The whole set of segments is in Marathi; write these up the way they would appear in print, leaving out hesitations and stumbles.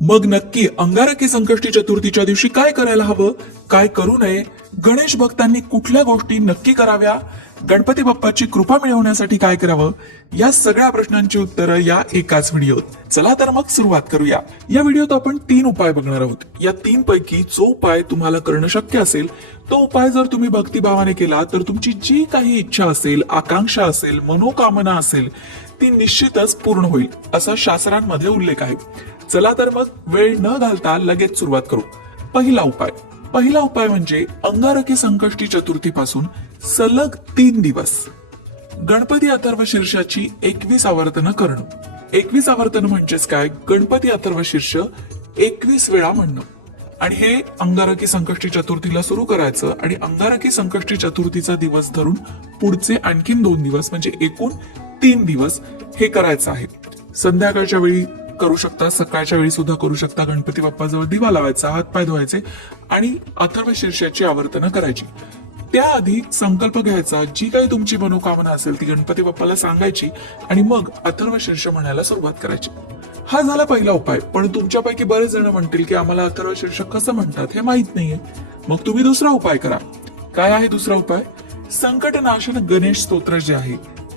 मग नक्की अंगारकी संकष्टी चतुर्थीच्या दिवशी काय करायला हवं, काय करू नये, गणेश भक्तांनी कुठल्या गोष्टी नक्की कराव्या, गणपती बाप्पाची कृपा मिळवण्यासाठी काय करावं, या सगळ्या प्रश्नांची उत्तरं या एकाच व्हिडिओत. चला तर मग सुरुवात करूया. या व्हिडिओत आपण 3 उपाय बघणार आहोत. या 3 पैकी जो उपाय तुम्हाला करणं शक्य असेल तो उपाय जर तुम्ही भक्तिभावाने केला तर तुमची जी काही इच्छा असेल, आकांक्षा असेल, मनोकामना असेल ती निश्चितच पूर्ण होईल असा शास्त्रांमध्ये उल्लेख आहे. चला तर मग वेळ न घालता लगेच सुरुवात करू. पहिला उपाय म्हणजे अंगारकी संकष्टी चतुर्थी पासून सलग 3 दिवस गणपती अथर्व शीर्षाची 21 आवर्तनं करणं. 21 आवर्तन म्हणजेच काय, गणपती अथर्व शीर्ष 21 वेळा म्हणणं. आणि हे अंगारकी संकष्टी चतुर्थीला सुरू करायचं आणि अंगारकी संकष्टी चतुर्थीचा दिवस धरून पुढचे आणखीन 2 दिवस म्हणजे एकूण 3 दिवस हे करायचं आहे. संध्याकाळच्या वेळी करू शकता, सकाळच्या वेळी सुद्धा करू शकता. गणपती बाप्पाजवळ दिवा लावायचा, हातपाय धुवायचे आणि अथर्व शीर्षाची आवर्तनं करायची. त्याआधी संकल्प घ्यायचा, जी काही तुमची मनोकामना असेल ती गणपती बाप्पाला सांगायची आणि मग अथर्व शीर्ष म्हणायला सुरुवात करायची. हा झाला पहिला उपाय. पण तुमच्यापैकी बरेच जण म्हणतील की आम्हाला अथर्व शीर्ष कसं म्हणतात हे माहित नाहीये. मग तुम्ही दुसरा उपाय करा. काय आहे दुसरा उपाय? संकटनाशन गणेश स्तोत्र जे आहे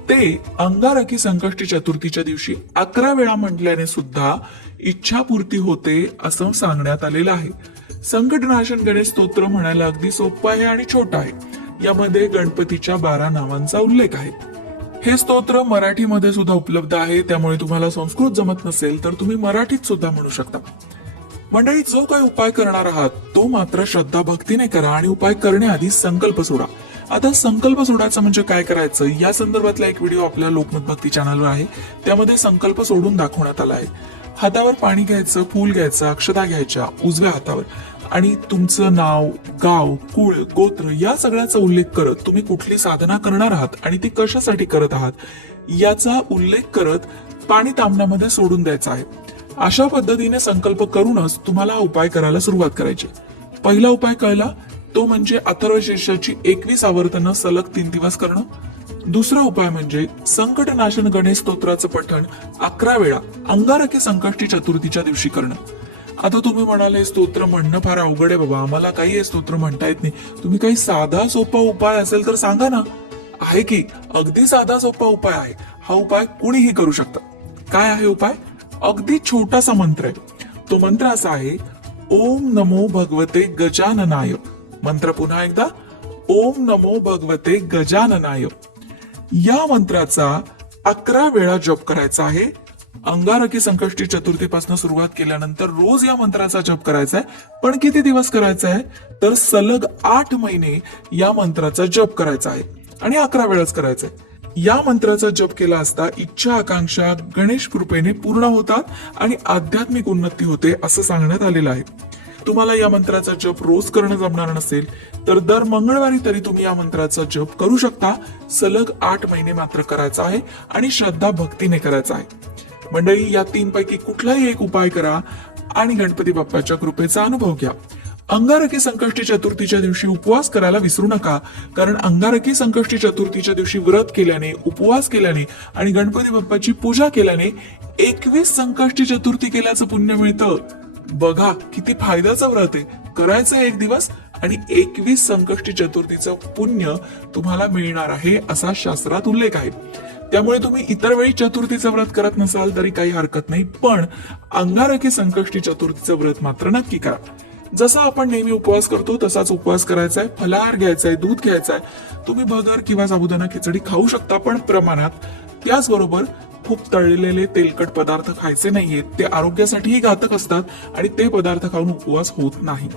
ते अंगारकी संकष्टी चतुर्थीच्या दिवशी 11 वेळा म्हटल्याने सुद्धा इच्छापूर्ती होते असं सांगण्यात आलेलं आहे. संकटनाशन गणेश स्तोत्र म्हणायला अगदी सोपं आहे आणि छोटं आहे. यामध्ये गणपतीच्या 12 नावांचा उल्लेख आहे. हे स्तोत्र मराठीमध्ये सुद्धा उपलब्ध आहे, त्यामुळे तुम्हाला संस्कृत जमत नसेल तर तुम्ही मराठीत सुद्धा म्हणू शकता. मंडळी, जो काही उपाय करणार आहात तो मात्र श्रद्धा भक्तीने करा आणि उपाय करण्याआधी संकल्प सोडा. आता संकल्प सोडायचा म्हणजे काय करायचं या संदर्भातला एक व्हिडिओ आपल्या लोकमत भक्ती चॅनलवर आहे. त्यामध्ये संकल्प सोडून दाखवण्यात आला आहे. हातावर पाणी घ्यायचं, फूल घ्यायचं, अक्षता घ्यायच्या उजव्या हातावर आणि तुमचं नाव, गाव, कुळ, गोत्र या सगळ्याचा उल्लेख करत तुम्ही कुठली साधना करणार आहात आणि ती कशासाठी करत आहात याचा उल्लेख करत पाणी तांबण्यामध्ये सोडून द्यायचं आहे. अशा पद्धतीने संकल्प करूनच तुम्हाला हा उपाय करायला सुरुवात करायची. पहिला उपाय कळला, तो म्हणजे अथर्व शीर्षाची 21 आवर्तनं सलग 3 दिवस करणं. दुसरा उपाय म्हणजे संकटनाशन गणेश स्तोत्राचं पठण 11 वेळा अंगारकी संकष्टी चतुर्थीच्या दिवशी करणं. आता तुम्ही म्हणाले स्तोत्र म्हणणं फार अवघड आहे बाबा, आम्हाला काही हे स्तोत्र म्हणता येत नाही. तुम्ही काही साधा सोपा उपाय असेल तर सांगा ना. आहे की, अगदी साधा सोपा उपाय आहे. हा उपाय कुणीही करू शकतं. काय आहे उपाय? अगदी छोटासा मंत्र आहे. तो मंत्र असा आहे, ओम नमो भगवते गजाननाय. मंत्र पुन्हा एकदा, ओम नमो भगवते गजाननाय. या मंत्राचा 11 वेळा जप करायचा आहे. अंगारकी संकष्टी चतुर्थीपासून सुरुवात केल्यानंतर रोज या मंत्राचा जप करायचा आहे. पण किती दिवस करायचा आहे तर सलग 8 महिने या मंत्राचा जप करायचा आहे आणि 11 वेळाच करायचा आहे. या मंत्राचा जप केला असता इच्छा आकांक्षा गणेश कृपेने पूर्ण होतात आणि आध्यात्मिक उन्नती होते असं सांगण्यात आलेलं आहे. तुम्हाला या मंत्राचा जप रोज करणं जमणार नसेल तर दर मंगळवारी तरी तुम्ही या मंत्राचा जप करू शकता. सलग 8 महिने मात्र करायचा आहे आणि श्रद्धा भक्तीने करायचा आहे. मंडळी, या 3 पैकी कुठलाही एक उपाय करा आणि गणपती बाप्पाच्या कृपेचा अनुभव घ्या. अंगारकी संकष्टी चतुर्थीच्या दिवशी उपवास करायला विसरू नका, कारण अंगारकी संकष्टी चतुर्थीच्या दिवशी व्रत केल्याने, उपवास केल्याने आणि गणपती बाप्पाची पूजा केल्याने 21 संकष्टी चतुर्थी केल्याचं पुण्य मिळतं. बघा किती फायद्याचं व्रत आहे. करायचं 1 दिवस आणि 21 संकष्टी चतुर्थीचं पुण्य तुम्हाला मिळणार आहे असा शास्त्रात उल्लेख आहे. त्यामुळे तुम्ही इतर वेळी चतुर्थीचं व्रत करत नसाल तरी काही हरकत नाही, पण अंगारकी संकष्टी चतुर्थीचं व्रत मात्र नक्की करा. जसा आपण नेहमी उपवास करतो तसाच उपवास करायचा आहे. फलाहार घ्यायचा आहे, दूध घ्यायचं आहे. तुम्ही भगर किंवा साबुदाणा खिचडी खाऊ शकता पण प्रमाणात. त्याचबरोबर खूप तळलेले तेलकट पदार्थ खायचे नाहीयेत. ते आरोग्यासाठीही घातक असतात आणि ते पदार्थ खाऊन उपवास होत नाही.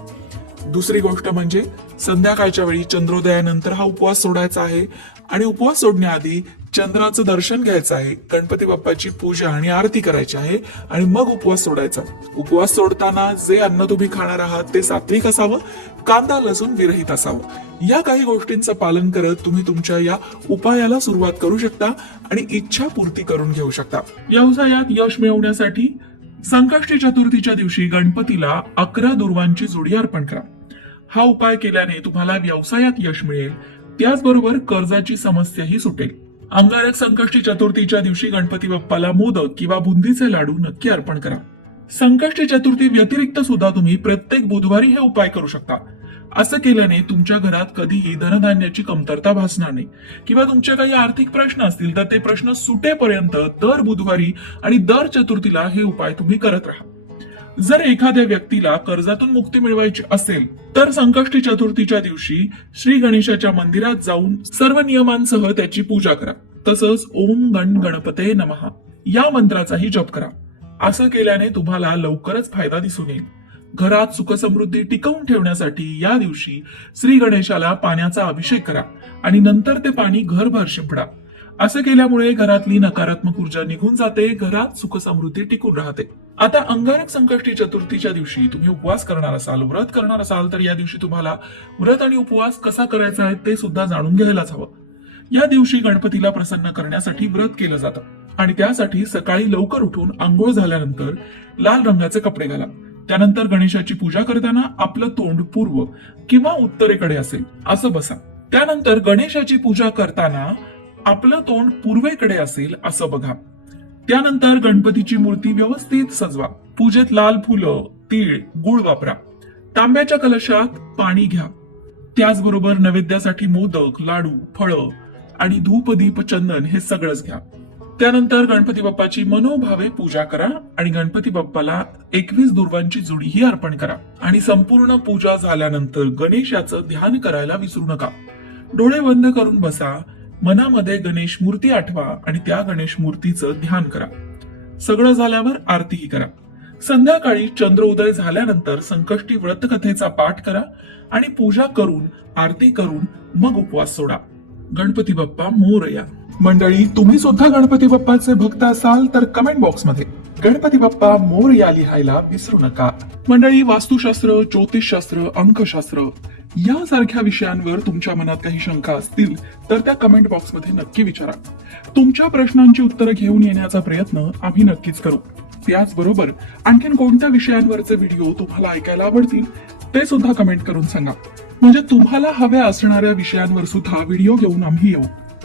दुसरी गोष्ट म्हणजे संध्याकाळच्या वेळी चंद्रोदयानंतर हा उपवास सोडायचा आहे आणि उपवास सोडण्याआधी चंद्राचं दर्शन घ्यायचं आहे, गणपती बाप्पाची पूजा आणि आरती करायची आहे आणि मग उपवास सोडायचा. उपवास सोडताना जे अन्न तुम्ही खाणार आहात ते सात्विक असावं, कांदा लसूण विरहित असावं. या काही गोष्टींचं पालन करत तुम्ही तुमच्या या उपायाला सुरुवात करू शकता आणि इच्छा पूर्ती करून घेऊ शकता. व्यवसायात यश मिळवण्यासाठी संकष्टी चतुर्थीच्या दिवशी गणपतीला 11 दुर्वांची जोडी अर्पण करा. हा उपाय केल्याने तुम्हाला व्यवसायात यश मिळेल, त्याचबरोबर कर्जाची समस्याही सुटेल. अंगारक संकष्टी चतुर्थीच्या दिवशी गणपती बाप्पाला मोदक किंवा बुंदीचे लाडू नक्की अर्पण करा. संकष्टी चतुर्थी व्यतिरिक्त सुद्धा तुम्ही प्रत्येक बुधवारी हे उपाय करू शकता. असं केल्याने तुमच्या घरात कधीही धनधान्याची कमतरता भासणार नाही किंवा तुमचे काही आर्थिक प्रश्न असतील तर ते प्रश्न सुटेपर्यंत दर बुधवारी आणि दर चतुर्थीला हे उपाय तुम्ही करत राहा. जर एखाद्या व्यक्तीला कर्जातून मुक्ती मिळवायची असेल तर संकष्टी चतुर्थीच्या दिवशी श्री गणेशाच्या मंदिरात जाऊन सर्व नियमांसह त्याची पूजा करा. तसंच ओम गण गणपते नमः या मंत्राचाही जप करा. असं केल्याने तुम्हाला लवकरच फायदा दिसून येईल. घरात सुखसमृद्धी टिकवून ठेवण्यासाठी या दिवशी श्री गणेशाला पाण्याचा अभिषेक करा आणि नंतर ते पाणी घरभर शिंपडा. असं केल्यामुळे घरातली नकारात्मक ऊर्जा निघून जाते, घरात सुखसमृद्धी टिकून राहते. आता अंगारक संकष्टी चतुर्थीच्या दिवशी तुम्ही उपवास करणार असाल, व्रत करणार असाल तर या दिवशी तुम्हाला व्रत आणि उपवास कसा करायचा आहे ते सुद्धा जाणून घ्यायलाच हवं. या दिवशी गणपतीला प्रसन्न करण्यासाठी व्रत केलं जातं आणि त्यासाठी सकाळी लवकर उठून आंघोळ झाल्यानंतर लाल रंगाचे कपडे घाला. त्यानंतर गणेशाची पूजा करताना आपलं तोंड पूर्व किंवा उत्तरेकडे असेल असं बसा. त्यानंतर गणेशाची पूजा करताना आपलं तोंड पूर्वेकडे असेल असं बघा. त्यानंतर गणपतीची मूर्ती व्यवस्थित सजवा. पूजेत लाल फुलं, तीळ, गुळ वापरा. तांब्याच्या कलशात पाणी घ्या. त्याचबरोबर नैवेद्यासाठी मोदक, लाडू, फळं आणि धूप, दीप, चंदन हे सगळंच घ्या. त्यानंतर गणपती बाप्पाची मनोभावे पूजा करा आणि गणपती बाप्पाला 21 दुर्वांची जोडीही अर्पण करा. आणि संपूर्ण पूजा झाल्यानंतर गणेशाचं ध्यान करायला विसरू नका. डोळे बंद करून बसा. मनामध्ये गणेश मूर्ती आठवा आणि त्या गणेश मूर्तीचं ध्यान करा. सगळं झाल्यावर आरतीही करा. संध्याकाळी चंद्रोदय झाल्यानंतर संकष्टी व्रत कथेचा पाठ करा आणि पूजा करून आरती करून मग उपवास सोडा. गणपती बाप्पा मोरया. मंडळी, तुम्ही सुद्धा गणपती बाप्पाचे भक्त असाल तर कमेंट बॉक्समध्ये गणपती बाप्पा मोरया लिहायला विसरू नका. मंडळी, वास्तुशास्त्र, ज्योतिषशास्त्र, अंकशास्त्र यासारख्या विषयांवर तुमच्या मनात काही शंका असतील तर त्या कमेंट बॉक्समध्ये नक्की विचारा. तुमच्या प्रश्नांची उत्तरं घेऊन येण्याचा प्रयत्न आम्ही नक्कीच करू. त्याचबरोबर आणखीन कोणत्या विषयांवरचे व्हिडिओ तुम्हाला ऐकायला आवडतील ते सुद्धा कमेंट करून सांगा. म्हणजे तुम्हाला हव्या असणाऱ्या विषयांवर सुद्धा व्हिडिओ घेऊन आम्ही येऊ.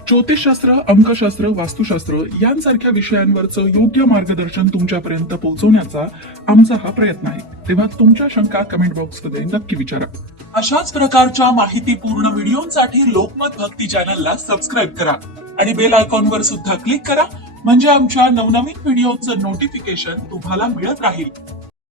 ज्योतिषशास्त्र, अंकशास्त्र, वास्तुशास्त्र यांसारख्या विषयांवरचं योग्य मार्गदर्शन तुमच्यापर्यंत पोहोचवण्याचा आमचा हा प्रयत्न आहे. तेव्हा तुमच्या शंका कमेंट बॉक्समध्ये नक्की विचारा. अशाच प्रकारच्या माहितीपूर्ण व्हिडिओसाठी लोकमत भक्ती चॅनलला सबस्क्राईब करा आणि बेल आयकॉनवर सुद्धा क्लिक करा. म्हणजे आमच्या नवनवीन व्हिडिओचं नोटिफिकेशन तुम्हाला मिळत राहील.